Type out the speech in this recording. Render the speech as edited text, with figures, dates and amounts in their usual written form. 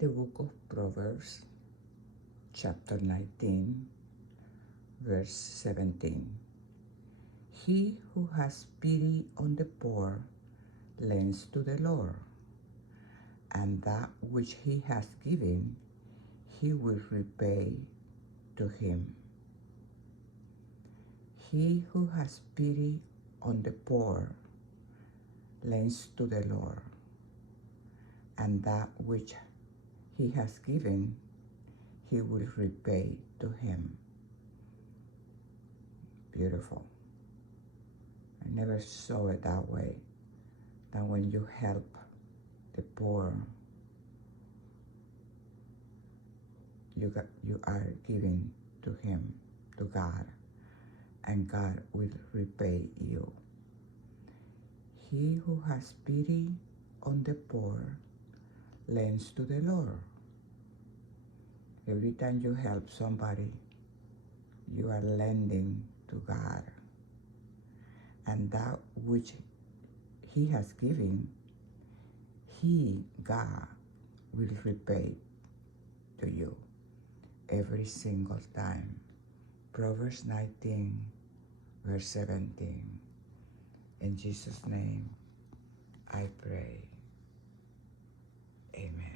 the book of Proverbs, chapter 19, verse 17. He who has pity on the poor lends to the Lord, and that which he has given, he will repay to him. He who has pity on the poor lends to the Lord, and that which he has given, he will repay to him. Beautiful. I never saw it that way, that when you help the poor, you are giving to him, to God, and God will repay you. He who has pity on the poor lends to the Lord. Every time you help somebody, you are lending to God. And that which he has given, God, will repay to you every single time. Proverbs 19, verse 17. In Jesus' name, I pray. Amen.